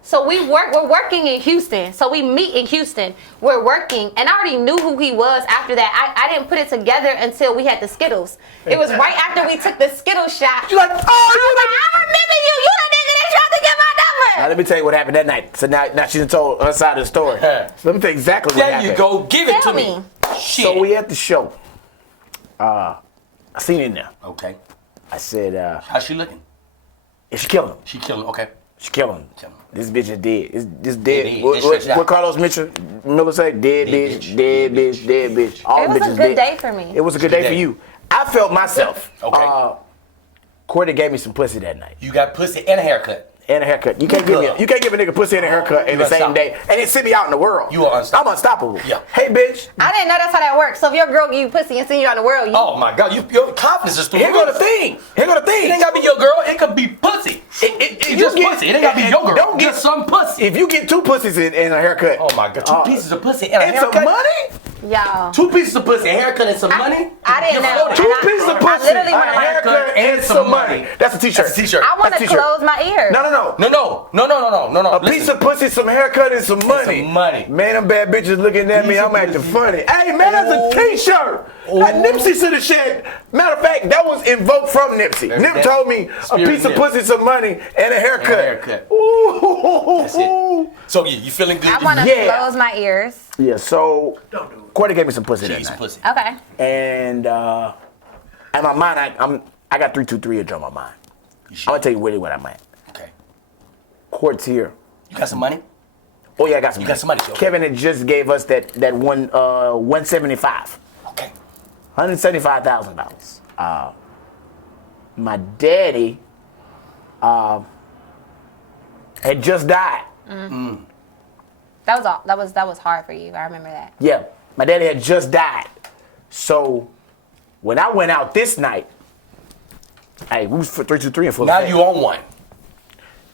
So we're working in Houston. So we meet in Houston. We're working, and I already knew who he was after that. I didn't put it together until we had the Skittles. It was right after we took the Skittles shot. You're like, oh, I remember you. You the nigga that tried to get my Now number. let me tell you what happened that night. So now she's told her side of the story. So let me tell you exactly what There happened. you go. Give it Tell to me. me. Shit. So we at the show. I seen it now. Okay. I said, How's she looking? is she killing him? She killing. Okay. She killing him. Killing him. This bitch is dead. This dead. Dead. What, Stretched out. what Carlos Miller say? Dead bitch, dead bitch, dead bitch. All It was a bitches good dead. day for me. It was a good day for day. you. I felt myself. Okay. Courtney gave me some pussy that night. You got pussy and a haircut. And a haircut. You can't give a nigga pussy and a haircut in the same day and then send me out in the world. You are unstoppable. I'm unstoppable. Yeah. Hey bitch. I didn't know that's how that works. So if your girl give you pussy and send you out in the world, you Oh my God, your confidence is through. Here go the thing. Here go the thing. It ain't gotta be your girl. It could be pussy. It's you just get- pussy. It ain't gotta be your girl. don't get- Just some pussy. If you get two pussies in a haircut. Oh my God, two pieces of pussy and a and some haircut. money. Y'all. 2 pieces of pussy, a haircut, and some money. I didn't know. You're Two And pieces of I pussy, literally a wanna like- haircut, and some money. That's a t-shirt. That's a t-shirt. I want That's to a t-shirt. close my ears. No. No. A piece of pussy, some haircut, and some money. some money. Man, them bad bitches looking at me. I'm acting funny. Hey, man, that's a t-shirt. That Nipsey should have said. Matter of fact, that was invoked from Nipsey. Nip told me a piece of pussy, some money, and a haircut. Ooh. That's it. So you feeling good? I want to Yeah. close my ears. Yeah, so Don't do it. Courtney gave me some pussy that Jeez, night. pussy. Okay. And in my mind, I got 323 on my mind. I'm gonna tell you really what I'm at. Okay. Court's here. You got some money? Oh yeah, I got some. You got some money, okay. Kevin had just gave us that 175. Okay. $175,000. My daddy had just died. That was hard for you. I remember that. Yeah, my daddy had just died. So when I went out this night, hey, we was for 323 and full. Now you on one.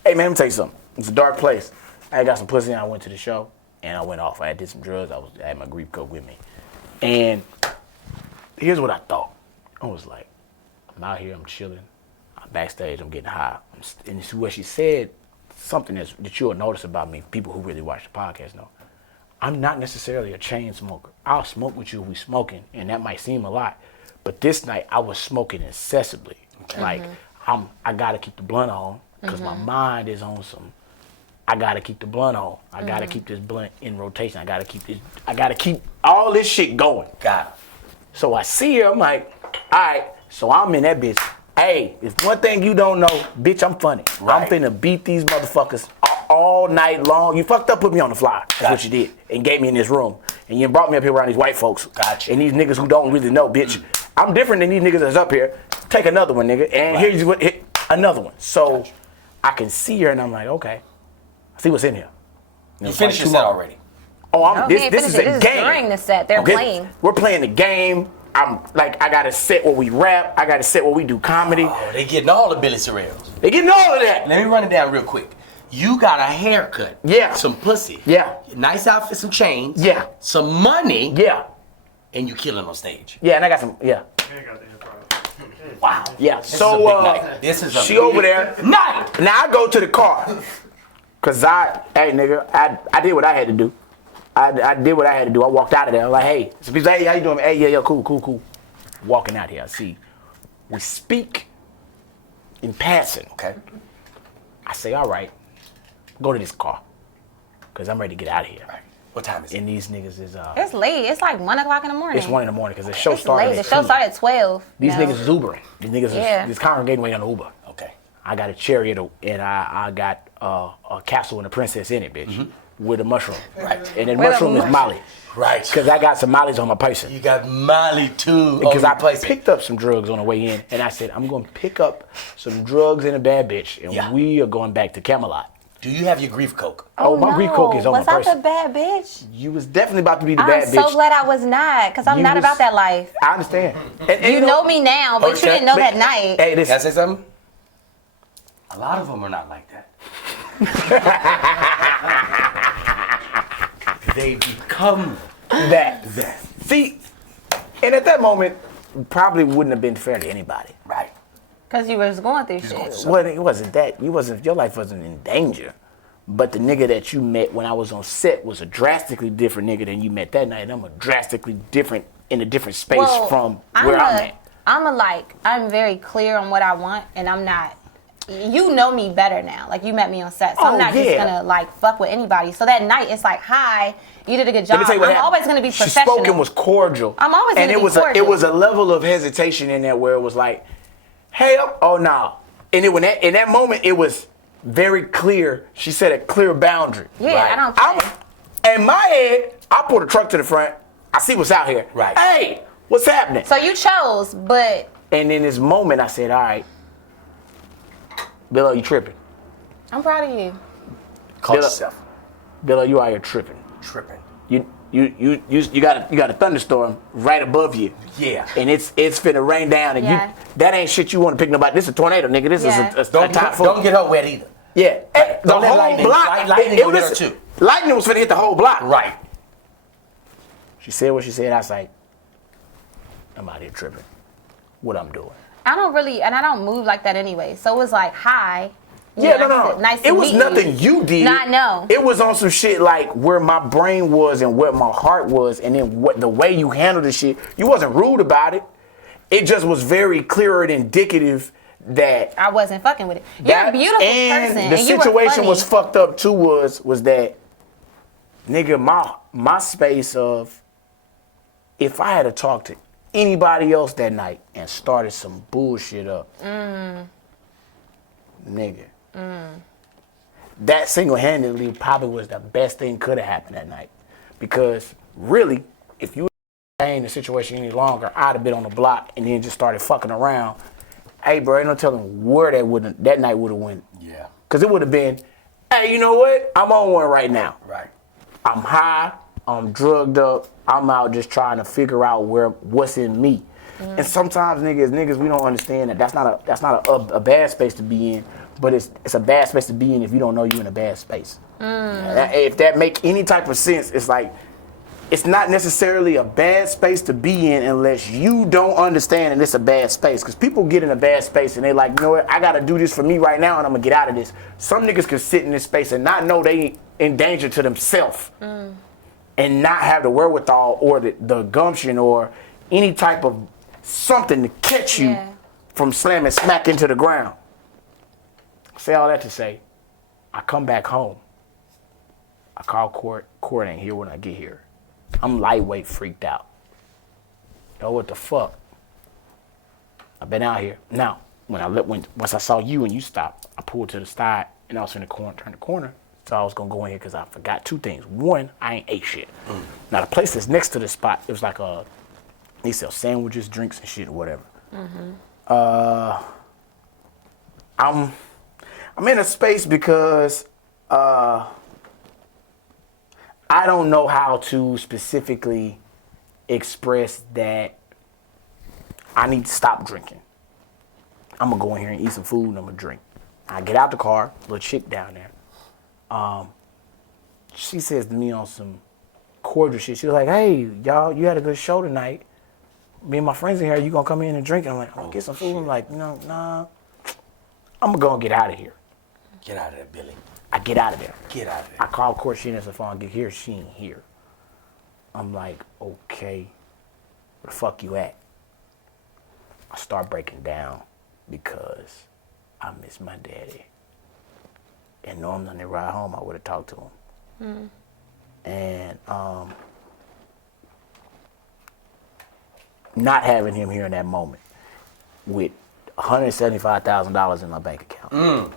Hey man, let me tell you something. It's a dark place. I got some pussy and I went to the show and I went off. I did some drugs. I had my grief coat with me. And here's what I thought. I was like, I'm out here, I'm chilling. I'm backstage, I'm getting high. And this is what she said, something that you'll notice about me, people who really watch the podcast know. I'm not necessarily a chain smoker. I'll smoke with you if we smoking, and that might seem a lot. But this night, I was smoking incessantly. Okay. Like, I gotta keep the blunt on, because my mind is on some, I gotta keep the blunt on. I gotta keep this blunt in rotation. I gotta keep all this shit going. Got it. So I see her, I'm like, all right, so I'm in that bitch. Hey, if one thing you don't know, bitch, I'm funny. Right. I'm finna beat these motherfuckers all night long. You fucked up, put me on the fly. That's what you did. And gave me in this room. And you brought me up here around these white folks. Gotcha. And these niggas who don't really know, bitch. I'm different than these niggas that's up here. Take another one, nigga. And here's what, another one. So I can see her and I'm like, okay. I see what's in here. You finished your set already. Oh, No, this he ain't is a finished it. This is game. during the set. They're playing. We're playing the game. I'm like, I got a set where we rap. I got a set where we do comedy. Oh, they getting all the Billy Sorrells. They getting all of that. Let me run it down real quick. You got a haircut. Yeah. Some pussy. Yeah. Nice outfit, some chains. Yeah. Some money. Yeah. And you killing on stage. Yeah, and I got some, yeah. Ain't got the improv. Wow. Yeah. This So, is a big night. This is a she big over there. night. Now I go to the car. Cause hey nigga, I did what I had to do. I did what I had to do. I walked out of there. I'm like, hey. So people say, hey, how you doing? Hey, yeah, cool. Walking out here, I see. We speak in passing. Okay. I say, all right, go to this car. Cause I'm ready to get out of here. Right. What time is it? And these niggas is It's late. It's like 1 o'clock in the morning. it's 1 a.m. because the show It's started late. The at show 2. started at 12. These you know. niggas is Ubering. These niggas Yeah. is congregating waiting on the Uber. Okay. I got a chariot and I got a castle and a princess in it, bitch, with a mushroom. Right. And that With a mushroom is mushroom. Molly, Right. because I got some Molly's on my person. You got Molly too. Because I place picked up some drugs on the way in, and I said I'm going to pick up some drugs and a bad bitch, and we are going back to Camelot. Do you have your grief coke? Oh, my grief coke is on was my I person. the bad bitch? You was definitely about to be the I'm bad so bitch. glad I was not, because I'm You not was- about that life. I understand. And You know me now, but Okay. you didn't know Man, that night. Hey, Can I listen. say something? A lot of them are not like that. They become that. See, and at that moment, probably wouldn't have been fair to anybody. right. Because you was going through shit. Well, it wasn't that. Your life wasn't in danger. But the nigga that you met when I was on set was a drastically different nigga than you met that night. And I'm a drastically different, in a different space from where I'm at. I'm very clear on what I want, and I'm not. You know me better now. Like, you met me on set, so I'm not just gonna like fuck with anybody. So that night, it's like, hi, you did a good job. Let me tell you what I'm happened. always gonna be She professional. spoke and was cordial. I'm always and gonna it be was cordial. it was a level of hesitation in there where it was like, hey, oh no. And in that moment, it was very clear. She set a clear boundary. Yeah, Right. I don't play. In my head, I pulled a truck to the front. I see what's out here. Right. Hey, what's happening? So you chose, but And in this moment, I said, all right, Billo, you tripping. I'm proud of you. Call Bill- yourself. Billo, you out here tripping. Tripping. You got a thunderstorm right above you. Yeah. And it's finna rain down, and Yeah. that ain't shit you want to pick nobody. This is a tornado, nigga. This Yeah. is a Don't typhoon. get her wet either. Yeah. Hey, the Don't let whole lightning- block. lightning it gonna get her was- too. Lightning was finna hit the whole block. Right. She said what she said. I was like, I'm out here tripping. What I'm doing. I don't really, and I don't move like that anyway. So it was like, hi. Yeah, Nice to it was meet nothing you did. No, I know. It was on some shit like where my brain was and where my heart was, and then what the way you handled the shit. You wasn't rude about it. It just was very clear and indicative that I wasn't fucking with it. You're a beautiful person. The and situation you were was fucked up too. Was that nigga my space of if I had to talk to anybody else that night and started some bullshit up, nigga. That single-handedly probably was the best thing could have happened that night. Because really, if you ain't in the situation any longer, I'd have been on the block and then just started fucking around. Hey, bro, ain't no telling where that night would have went. Yeah. Because it would have been, hey, you know what? I'm on one right now. Right. I'm high. I'm drugged up. I'm out just trying to figure out what's in me. And sometimes niggas, we don't understand that that's not a bad space to be in, but it's a bad space to be in if you don't know you're in a bad space. If that make any type of sense, it's like it's not necessarily a bad space to be in unless you don't understand that it's a bad space. Because people get in a bad space and they like, you know what, I gotta do this for me right now and I'm gonna get out of this. Some niggas can sit in this space and not know they in danger to themselves and not have the wherewithal or the gumption or any type of something to catch you from slamming smack into the ground. Say all that to say, I come back home. I call Court. Court ain't here when I get here. I'm lightweight freaked out. Yo, what the fuck? I've been out here. Now, once I saw you and you stopped, I pulled to the side and I was in the corner, turned the corner. So I was gonna go in here because I forgot two things. One, I ain't ate shit. Now the place that's next to the spot, it was like they sell sandwiches, drinks, and shit or whatever. I'm in a space because I don't know how to specifically express that I need to stop drinking. I'm gonna go in here and eat some food and I'm gonna drink. I get out the car, little chick down there. She says to me on some cordial shit. She was like, "Hey, y'all, you had a good show tonight. Me and my friends in here, you gonna come in and drink?" And I'm like, "I'm gonna get some food." I'm like, nah. I'm gonna go and get out of here. Get out of there, Billy. I get out of there. Get out of there. I call Court, she answers the phone, get here, she ain't here. I'm like, okay, where the fuck you at? I start breaking down because I miss my daddy. And normally on the ride home, I would have talked to him. And not having him here in that moment with $175,000 in my bank account.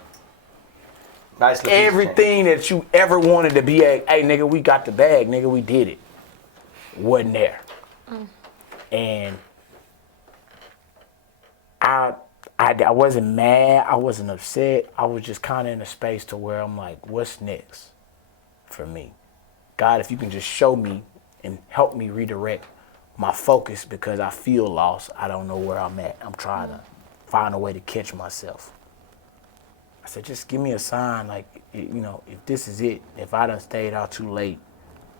Nice. Everything that you ever wanted to be, hey nigga, we got the bag, nigga, we did it. Wasn't there. And I wasn't mad, I wasn't upset. I was just kind of in a space to where I'm like, what's next for me? God, if you can just show me and help me redirect my focus because I feel lost. I don't know where I'm at. I'm trying to find a way to catch myself. I said, just give me a sign, like, if this is it, if I done stayed out too late,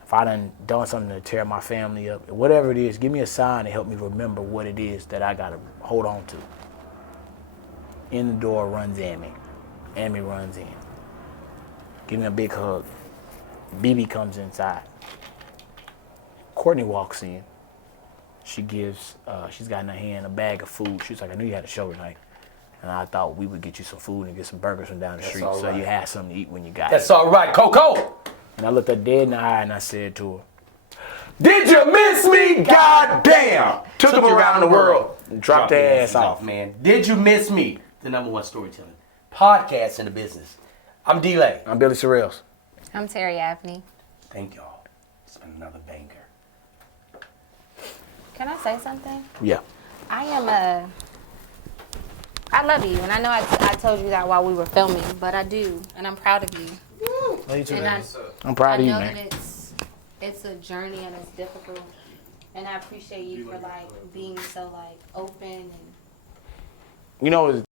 if I done something to tear my family up, whatever it is, give me a sign to help me remember what it is that I gotta hold on to. In the door runs Amy. Amy runs in. Give me a big hug. BB comes inside. Courtney walks in. She's got in her hand a bag of food. She's like, I knew you had a show tonight. And I thought we would get you some food and get some burgers from down the street so you had something to eat when you got That's here. all right, Coco. And I looked her dead in the eye and I said to her, did you miss me? Goddamn! Took him around the world. And dropped their ass off. Man. Did you miss me? The #1 storytelling podcast in the business. I'm D-Lay. I'm Billy Sorrells. I'm Terri Abney. Thank y'all. It's been another banger. Can I say something? Yeah. I love you, and I know I told you that while we were filming, but I do, and I'm proud of you. Love you too, And man. I'm proud of you, I man. know that it's a journey and it's difficult, and I appreciate you for being so open and.